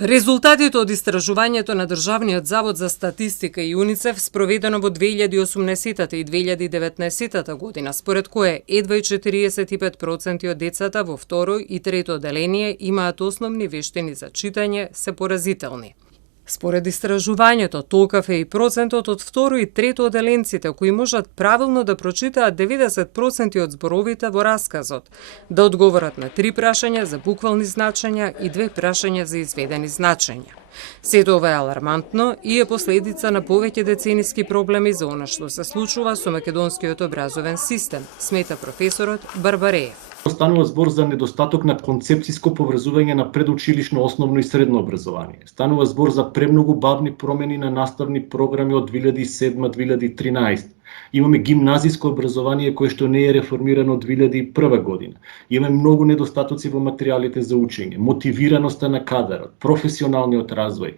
Резултатите од истражувањето на Државниот завод за статистика и УНИЦЕФ спроведено во 2018 и 2019 година, според кое едва и 45% од децата во второ и трето одделение имаат основни вештини за читање, се поразителни. Според истражувањето, толкав е и процентот од второ и трето одделенците кои можат правилно да прочитаат 90% од зборовите во расказот, да одговорат на 3 прашања за буквални значења и 2 прашања за изведени значења. Сето ова е алармантно и е последица на повеќе децениски проблеми за она што се случува со македонскиот образовен систем, смета професорот Барбареев. Станува збор за недостаток на концепциско поврзување на предучилишно, основно и средно образование. Станува збор за премногу бавни промени на наставни програми од 2007-2013. Имаме гимназиско образование кое што не е реформирано од 2001 година. Имаме многу недостатоци во материјалите за учење, мотивираноста на кадарот, професионалниот развој,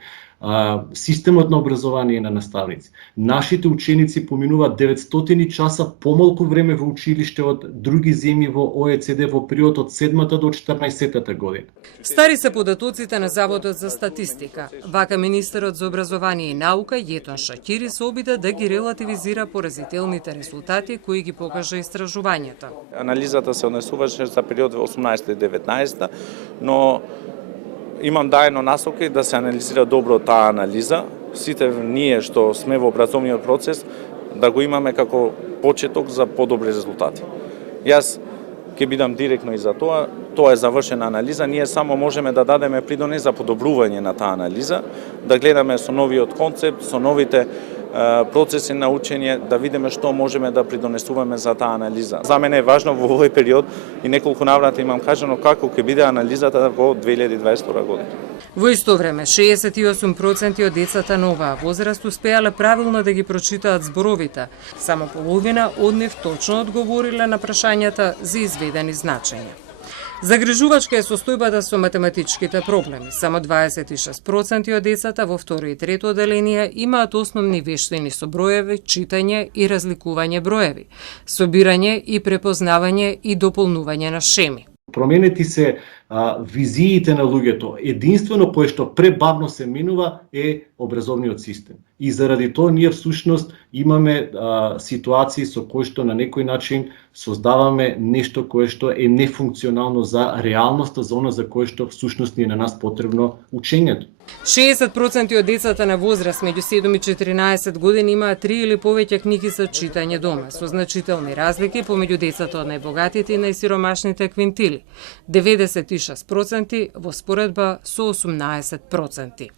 системот на образование на наставници. Нашите ученици поминуваат 900 часа помалку време во училиште од други земји во ОЕЦД во период од 7-та до 14-та година. Стари се податоците на Заводот за статистика. Вака министерот за образование и наука Јетон Шакири се обида да ги релативизира поразителните резултати кои ги покажа истражувањето. Анализата се однесуваше за период 18-19, но имам даено насоки да се анализира добро таа анализа. Сите ние што сме во образовниот процес да го имаме како почеток за подобри резултати. Јас ќе бидам директно и за тоа. Тоа е завршена анализа. Ние само можеме да дадеме придонес за подобрување на таа анализа, да гледаме со новиот концепт, со новите процеси на учење, да видиме што можеме да придонесуваме за таа анализа. За мене е важно во овој период и неколку наврати имам кажано како ќе биде анализата во 2022 година. Во исто време, 68% од децата на оваа возраст успеале правилно да ги прочитаат зборовите. Само половина од нив точно одговориле на прашањата за изведени значења. Загрижувачка е состојбата со математичките проблеми. Само 26% од децата во второ и трето одделение имаат основни вештини со броеви, читање и разликување броеви, собирање и препознавање и дополнување на шеми. Променети се визиите на луѓето. Единствено кое што пребавно се минува е образовниот систем. И заради тоа ние всушност имаме ситуации со кои што на некој начин создаваме нешто кое што е нефункционално за реалноста, за она за кое што всушност ни е на нас потребно учењето. 60% од децата на возраст меѓу 7 и 14 години имаат 3 или повеќе книги за читање дома, со значителни разлики помеѓу децата од најбогатите и најсиромашните квинтили. 96% во споредба со 18%.